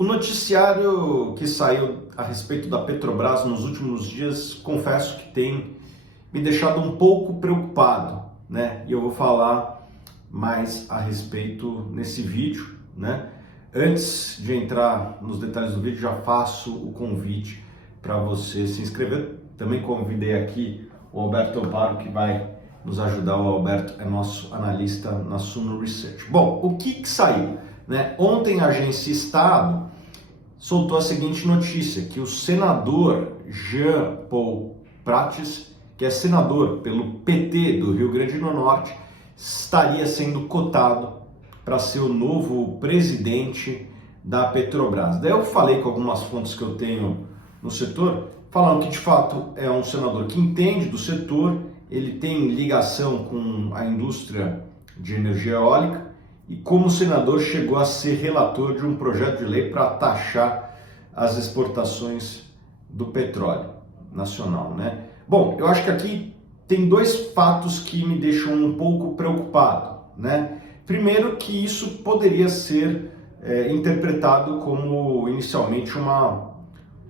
O noticiário que saiu a respeito da Petrobras nos últimos dias, confesso que tem me deixado um pouco preocupado, né? E eu vou falar mais a respeito nesse vídeo, né? Antes de entrar nos detalhes do vídeo, já faço o convite para você se inscrever. Também convidei aqui o Alberto Amparo, que vai nos ajudar. O Alberto é nosso analista na Suno Research. Bom, o que saiu, né? Ontem a agência Estado soltou a seguinte notícia, que o senador Jean Paul Prates, que é senador pelo PT do Rio Grande do Norte, estaria sendo cotado para ser o novo presidente da Petrobras. Daí eu falei com algumas fontes que eu tenho no setor, falando que de fato é um senador que entende do setor, ele tem ligação com a indústria de energia eólica, e como senador chegou a ser relator de um projeto de lei para taxar as exportações do petróleo nacional, né? Bom, eu acho que aqui tem dois fatos que me deixam um pouco preocupado, né? Primeiro, que isso poderia ser interpretado como inicialmente uma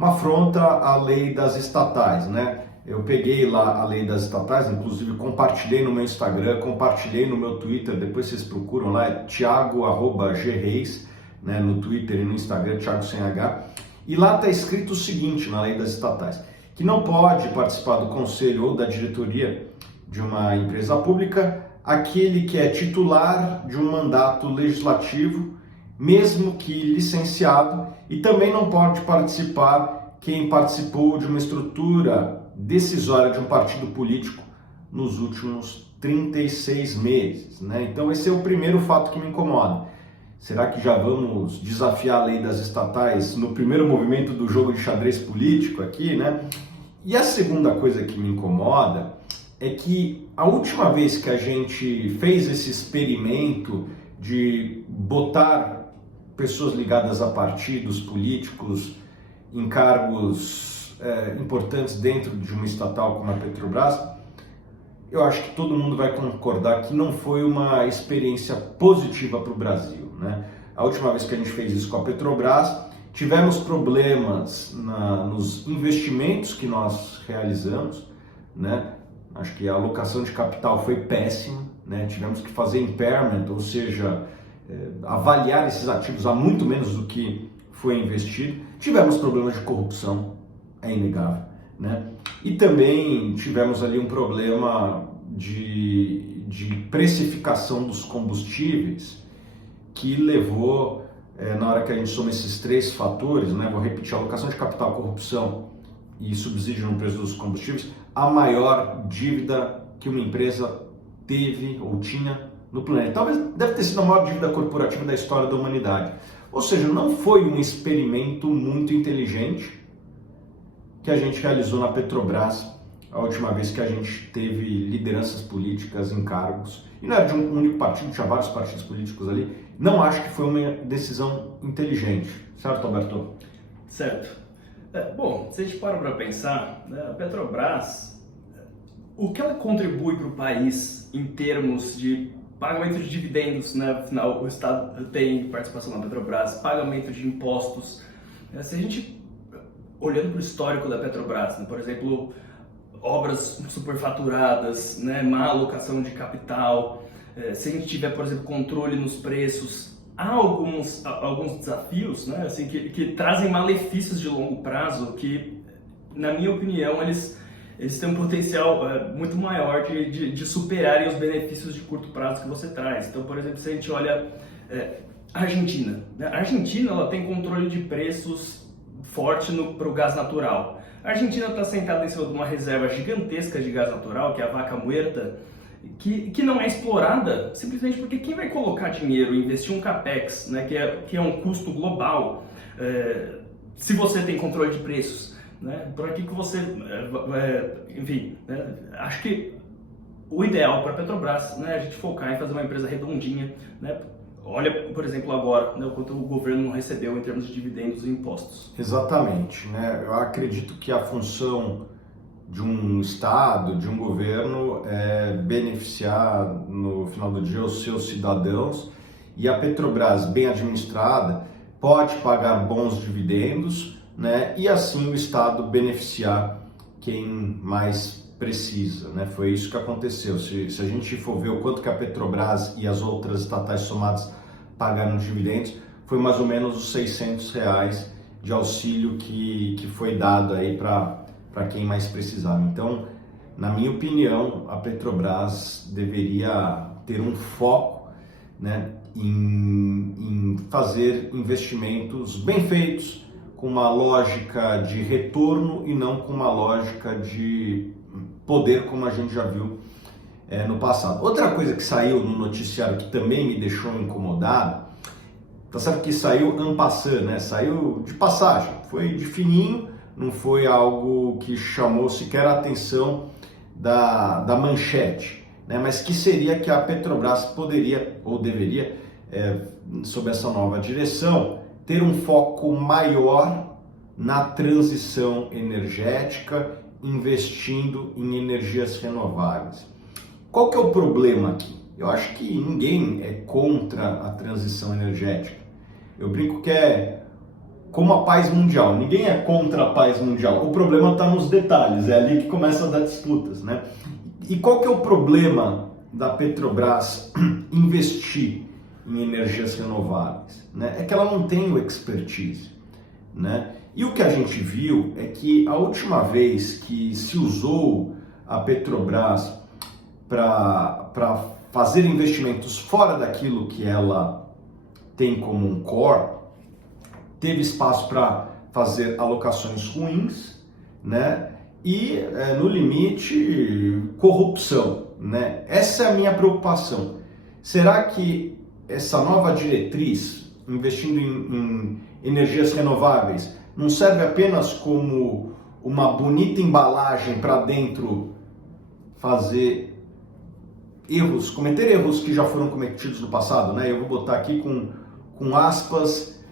afronta à lei das estatais, né? Eu peguei lá a lei das estatais, inclusive compartilhei no meu Instagram, compartilhei no meu Twitter, depois vocês procuram lá, é Thiago@Greis, né, no Twitter e no Instagram, Thiago sem H. E lá está escrito o seguinte na lei das estatais, que não pode participar do conselho ou da diretoria de uma empresa pública aquele que é titular de um mandato legislativo, mesmo que licenciado, e também não pode participar quem participou de uma estrutura decisória de um partido político nos últimos 36 meses, né? Então esse é o primeiro fato que me incomoda. Será que já vamos desafiar a lei das estatais no primeiro movimento do jogo de xadrez político aqui, né? E a segunda coisa que me incomoda é que a última vez que a gente fez esse experimento de botar pessoas ligadas a partidos políticos em cargos importantes dentro de uma estatal como a Petrobras, eu acho que todo mundo vai concordar que não foi uma experiência positiva para o Brasil, né? A última vez que a gente fez isso com a Petrobras, tivemos problemas nos investimentos que nós realizamos, né? Acho que a alocação de capital foi péssima, né? Tivemos que fazer impairment, ou seja, avaliar esses ativos a muito menos do que foi investido. Tivemos problemas de corrupção, é inegável, né? E também tivemos ali um problema de precificação dos combustíveis que levou, na hora que a gente soma esses três fatores, né? Vou repetir, alocação de capital, corrupção e subsídio no preço dos combustíveis, a maior dívida que uma empresa teve ou tinha no planeta. Talvez deve ter sido a maior dívida corporativa da história da humanidade. Ou seja, não foi um experimento muito inteligente que a gente realizou na Petrobras a última vez que a gente teve lideranças políticas em cargos. E não era de um único partido, tinha vários partidos políticos ali. Não acho que foi uma decisão inteligente. Certo, Alberto? Certo. Bom, se a gente para pensar, né, a Petrobras, o que ela contribui para o país em termos de pagamento de dividendos, né? Afinal, o Estado tem participação na Petrobras, pagamento de impostos. Se a gente, olhando para o histórico da Petrobras, né, por exemplo, obras superfaturadas, né, má alocação de capital, se a gente tiver, por exemplo, controle nos preços, há alguns desafios, né, assim, que trazem malefícios de longo prazo que, na minha opinião, eles têm um potencial muito maior de superarem os benefícios de curto prazo que você traz. Então, por exemplo, se a gente olha a Argentina, né? A Argentina ela tem controle de preços forte para o gás natural. A Argentina está sentada em cima de uma reserva gigantesca de gás natural, que é a Vaca Muerta, que não é explorada simplesmente porque quem vai colocar dinheiro e investir um capex, né, que é um custo global, se você tem controle de preços, né, por aqui que você, enfim, né, acho que o ideal para a Petrobras, né, é a gente focar em fazer uma empresa redondinha, né. Olha, por exemplo, agora, né, o quanto o governo não recebeu em termos de dividendos e impostos. Exatamente, né? Eu acredito que a função de um Estado, de um governo, é beneficiar, no final do dia, os seus cidadãos, e a Petrobras, bem administrada, pode pagar bons dividendos, né? E assim o Estado beneficiar quem mais precisa, né? Foi isso que aconteceu. Se a gente for ver o quanto que a Petrobras e as outras estatais somadas pagaram de dividendos, foi mais ou menos os R$600 de auxílio que foi dado aí para quem mais precisava. Então, na minha opinião, a Petrobras deveria ter um foco, né, em fazer investimentos bem feitos, com uma lógica de retorno e não com uma lógica de poder, como a gente já viu no passado. Outra coisa que saiu no noticiário que também me deixou incomodado, tá certo que saiu en passant, né? Saiu de passagem, foi de fininho, não foi algo que chamou sequer a atenção da manchete, né? Mas que seria que a Petrobras poderia ou deveria, sob essa nova direção, ter um foco maior na transição energética, investindo em energias renováveis. Qual que é o problema aqui? Eu acho que ninguém é contra a transição energética. Eu brinco que é como a paz mundial. Ninguém é contra a paz mundial. O problema está nos detalhes, é ali que começa a dar disputas, né? E qual que é o problema da Petrobras investir em energias renováveis, né? É que ela não tem o expertise, né? E o que a gente viu é que a última vez que se usou a Petrobras para fazer investimentos fora daquilo que ela tem como um core, teve espaço para fazer alocações ruins, né? E no limite corrupção, né? Essa é a minha preocupação. Será que essa nova diretriz, investindo em energias renováveis, não serve apenas como uma bonita embalagem para dentro fazer erros, cometer erros que já foram cometidos no passado, né? Eu vou botar aqui com aspas,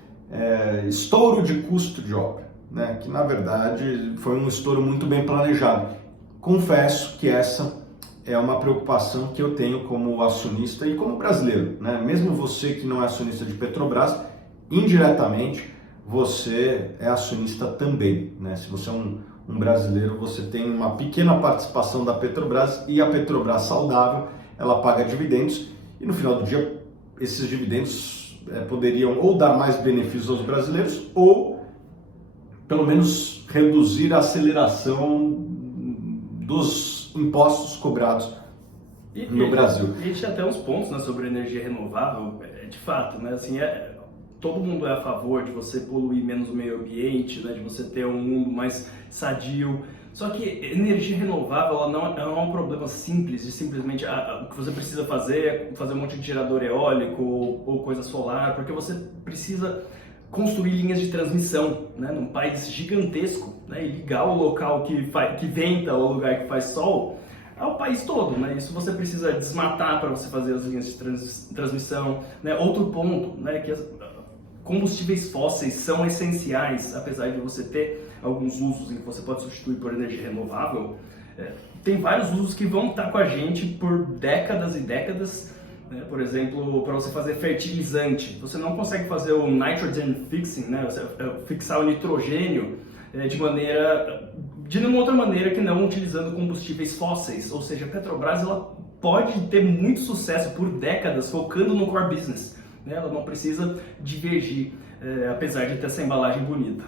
estouro de custo de obra, né? Que na verdade foi um estouro muito bem planejado. Confesso que essa é uma preocupação que eu tenho como acionista e como brasileiro, né? Mesmo você que não é acionista de Petrobras, indiretamente você é acionista também, né? Se você é um brasileiro, você tem uma pequena participação da Petrobras, e a Petrobras saudável, ela paga dividendos, e no final do dia esses dividendos poderiam ou dar mais benefícios aos brasileiros ou pelo menos reduzir a aceleração dos impostos cobrados no Brasil. E tinha até uns pontos, né, sobre energia renovável, de fato, né, assim, todo mundo é a favor de você poluir menos o meio ambiente, né, de você ter um mundo mais sadio. Só que energia renovável ela não é um problema simples, de simplesmente o que você precisa fazer é fazer um monte de gerador eólico ou coisa solar, porque você precisa construir linhas de transmissão, né, num país gigantesco, né, e ligar o local que venta ao lugar que faz sol ao país todo, né? Isso você precisa desmatar para você fazer as linhas de transmissão, né? Outro ponto, né, que combustíveis fósseis são essenciais, apesar de você ter alguns usos em que você pode substituir por energia renovável, tem vários usos que vão estar com a gente por décadas e décadas, né? Por exemplo, para você fazer fertilizante, você não consegue fazer o nitrogen fixing, né? Fixar o nitrogênio de uma outra maneira que não utilizando combustíveis fósseis, ou seja, a Petrobras ela pode ter muito sucesso por décadas focando no core business. Ela não precisa divergir, apesar de ter essa embalagem bonita.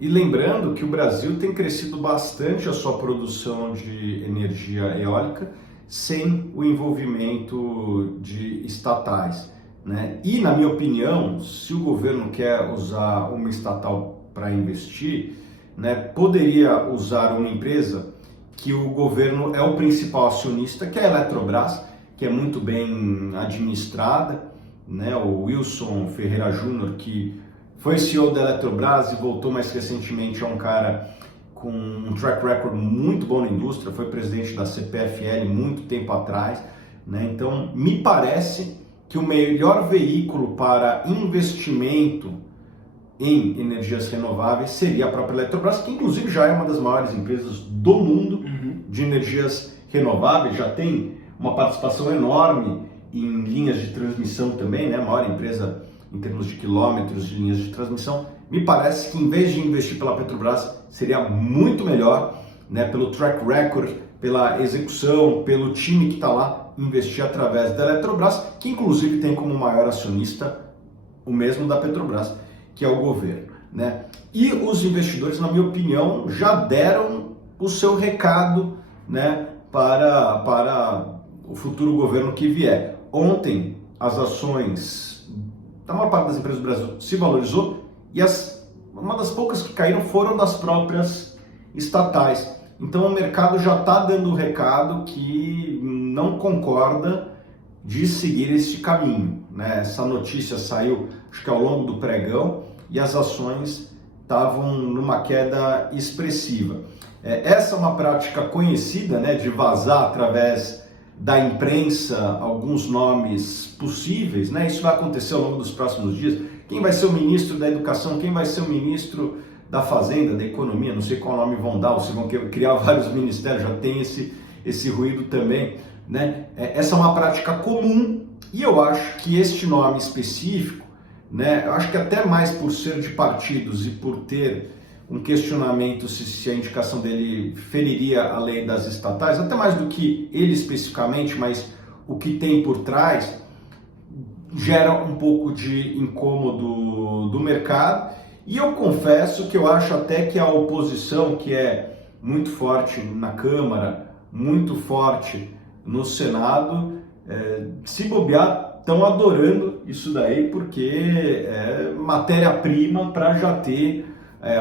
E lembrando que o Brasil tem crescido bastante a sua produção de energia eólica sem o envolvimento de estatais, né? E, na minha opinião, se o governo quer usar uma estatal para investir, né, poderia usar uma empresa que o governo é o principal acionista, que é a Eletrobras, que é muito bem administrada, né? O Wilson Ferreira Júnior, que foi CEO da Eletrobras e voltou mais recentemente, é um cara com um track record muito bom na indústria, foi presidente da CPFL muito tempo atrás, né? Então, me parece que o melhor veículo para investimento em energias renováveis seria a própria Eletrobras, que inclusive já é uma das maiores empresas do mundo de energias renováveis, já tem uma participação enorme em linhas de transmissão também, né? A maior empresa em termos de quilômetros de linhas de transmissão. Me parece que em vez de investir pela Petrobras, seria muito melhor, né, pelo track record, pela execução, pelo time que está lá, investir através da Eletrobras, que inclusive tem como maior acionista o mesmo da Petrobras, que é o governo, né? E os investidores, na minha opinião, já deram o seu recado, né, para o futuro governo que vier. Ontem, as ações da maior parte das empresas do Brasil se valorizou e uma das poucas que caíram foram das próprias estatais. Então o mercado já está dando o recado que não concorda de seguir este caminho, né? Essa notícia saiu, acho que ao longo do pregão, e as ações estavam numa queda expressiva. Essa é uma prática conhecida, né, de vazar através da imprensa alguns nomes possíveis, né? Isso vai acontecer ao longo dos próximos dias. Quem vai ser o ministro da Educação? Quem vai ser o ministro da Fazenda, da Economia? Não sei qual nome vão dar, ou se vão criar vários ministérios, já tem esse ruído também, né? Essa é uma prática comum e eu acho que este nome específico, né, eu acho que até mais por ser de partidos e por ter um questionamento se a indicação dele feriria a lei das estatais, até mais do que ele especificamente, mas o que tem por trás, gera um pouco de incômodo do mercado. E eu confesso que eu acho até que a oposição, que é muito forte na Câmara, muito forte no Senado, se bobear, estão adorando isso daí, porque é matéria-prima para já ter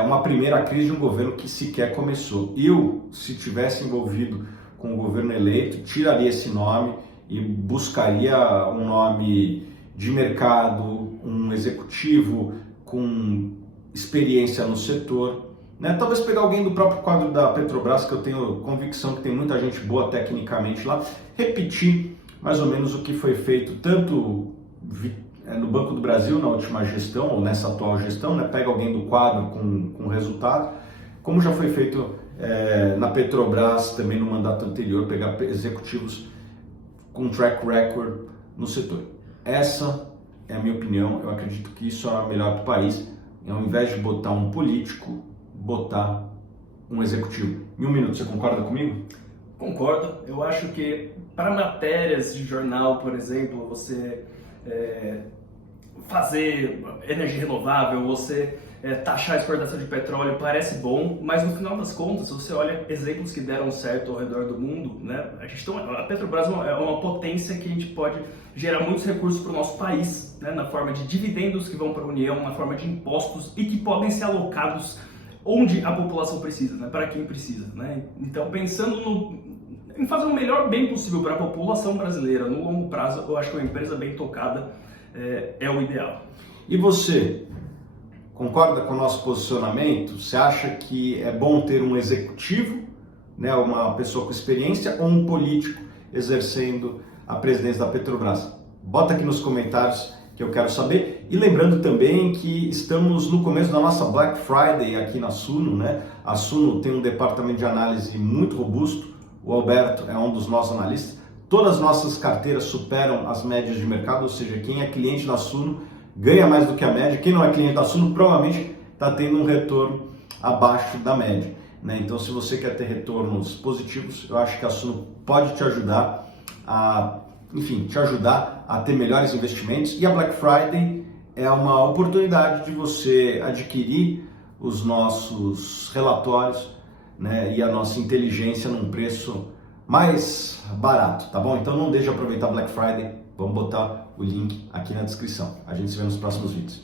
uma primeira crise de um governo que sequer começou. Eu, se tivesse envolvido com o governo eleito, tiraria esse nome e buscaria um nome de mercado, um executivo com experiência no setor, né? Talvez pegar alguém do próprio quadro da Petrobras, que eu tenho convicção que tem muita gente boa tecnicamente lá, repetir mais ou menos o que foi feito tanto no Banco do Brasil na última gestão, ou nessa atual gestão, né? Pega alguém do quadro com resultado, como já foi feito na Petrobras também no mandato anterior, pegar executivos com track record no setor. Essa é a minha opinião, eu acredito que isso é melhor para o país, ao invés de botar um político, botar um executivo. Em um minuto, você concorda comigo? Concordo. Eu acho que para matérias de jornal, por exemplo, você fazer energia renovável, você taxar a exportação de petróleo parece bom, mas no final das contas, se você olha exemplos que deram certo ao redor do mundo, né, a Petrobras é uma potência que a gente pode gerar muitos recursos para o nosso país, né, na forma de dividendos que vão para a União, na forma de impostos e que podem ser alocados onde a população precisa, né, para quem precisa, né? Então, pensando em fazer o melhor bem possível para a população brasileira no longo prazo, eu acho que uma empresa bem tocada é o ideal. E você, concorda com o nosso posicionamento? Você acha que é bom ter um executivo, né, uma pessoa com experiência, ou um político exercendo a presidência da Petrobras? Bota aqui nos comentários que eu quero saber. E lembrando também que estamos no começo da nossa Black Friday aqui na Suno, né? A Suno tem um departamento de análise muito robusto, o Alberto é um dos nossos analistas. Todas as nossas carteiras superam as médias de mercado, ou seja, quem é cliente da Suno ganha mais do que a média. Quem não é cliente da Suno provavelmente está tendo um retorno abaixo da média, né? Então, se você quer ter retornos positivos, eu acho que a Suno pode te ajudar a ter melhores investimentos. E a Black Friday é uma oportunidade de você adquirir os nossos relatórios, né, e a nossa inteligência num preço mais barato, tá bom? Então não deixe de aproveitar a Black Friday, vamos botar o link aqui na descrição. A gente se vê nos próximos vídeos.